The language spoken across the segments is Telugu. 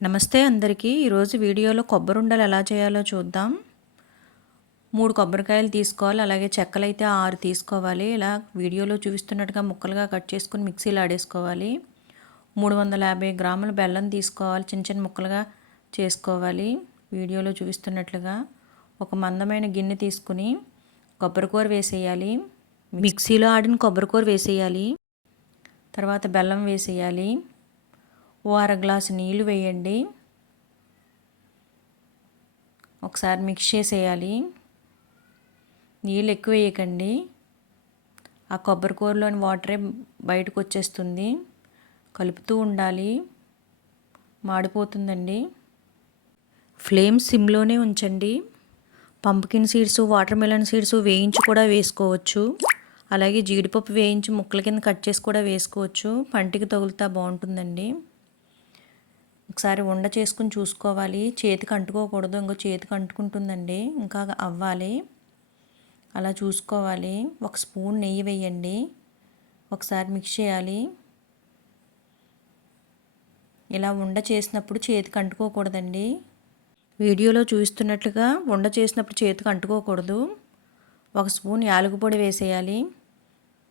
నమస్తే అందరికీ. ఈరోజు వీడియోలో కొబ్బరుండలు ఎలా చేయాలో చూద్దాం. 3 కొబ్బరికాయలు తీసుకోవాలి. అలాగే చెక్కలైతే 6 తీసుకోవాలి. ఇలా వీడియోలో చూపిస్తున్నట్టుగా ముక్కలుగా కట్ చేసుకుని మిక్సీలో ఆడేసుకోవాలి. 350 గ్రాముల బెల్లం తీసుకోవాలి. చిన్న చిన్న ముక్కలుగా చేసుకోవాలి. వీడియోలో చూపిస్తున్నట్లుగా ఒక మందమైన గిన్నె తీసుకుని కొబ్బరికూర వేసేయాలి. మిక్సీలో ఆడిన కొబ్బరికూర వేసేయాలి. తర్వాత బెల్లం వేసేయాలి. ఓ అర గ్లాసు నీళ్ళు వేయండి. ఒకసారి మిక్స్ చేసేయాలి. నీళ్ళు ఎక్కువ వేయకండి, ఆ కొబ్బరికూరలోని వాటరే బయటకు వచ్చేస్తుంది. కలుపుతూ ఉండాలి, మాడిపోతుందండి. ఫ్లేమ్ సిమ్లోనే ఉంచండి. Pumpkin seeds, water melon seeds వేయించి కూడా వేసుకోవచ్చు. అలాగే జీడిపప్పు వేయించి ముక్కల కింద కట్ చేసి కూడా వేసుకోవచ్చు. పంటికి తగులుతా బాగుంటుందండి. ఒకసారి ఉండ చేసుకుని చూసుకోవాలి. చేతికి అంటుకోకూడదు, ఇంకో చేతికి అంటుకుంటుందండి. ఇంకా అవ్వాలి, అలా చూసుకోవాలి. 1 స్పూన్ నెయ్యి వేయండి. ఒకసారి మిక్స్ చేయాలి. ఇలా ఉండ చేసినప్పుడు చేతికి అంటుకోకూడదండి. వీడియోలో చూస్తున్నట్లుగా ఉండ చేసినప్పుడు చేతికి అంటుకోకూడదు. 1 స్పూన్ యాలకుల పొడి వేసేయాలి.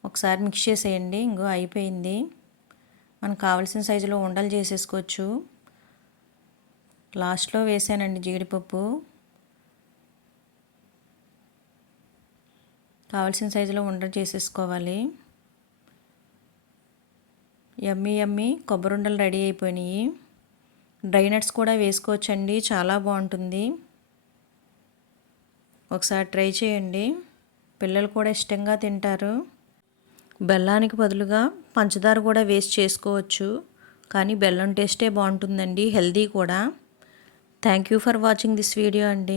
ఒకసారి మిక్స్ చేసేయండి. ఇంకో అయిపోయింది. మనకు కావాల్సిన సైజులో ఉండలు చేసేసుకోవచ్చు. లాస్ట్లో వేసానండి జీడిపప్పు. కావాల్సిన సైజులో ఉండలు చేసేసుకోవాలి. యమ్మీ కొబ్బరుండలు రెడీ అయిపోయినాయి. డ్రై నట్స్ కూడా వేసుకోవచ్చండి, చాలా బాగుంటుంది. ఒకసారి ట్రై చేయండి, పిల్లలు కూడా ఇష్టంగా తింటారు. బెల్లానికి బదులుగా పంచదార కూడా వేస్ట్ చేసుకోవచ్చు, కానీ బెల్లం టేస్టే బాగుంటుందండి, హెల్దీ కూడా. Thank you for watching this video అండి.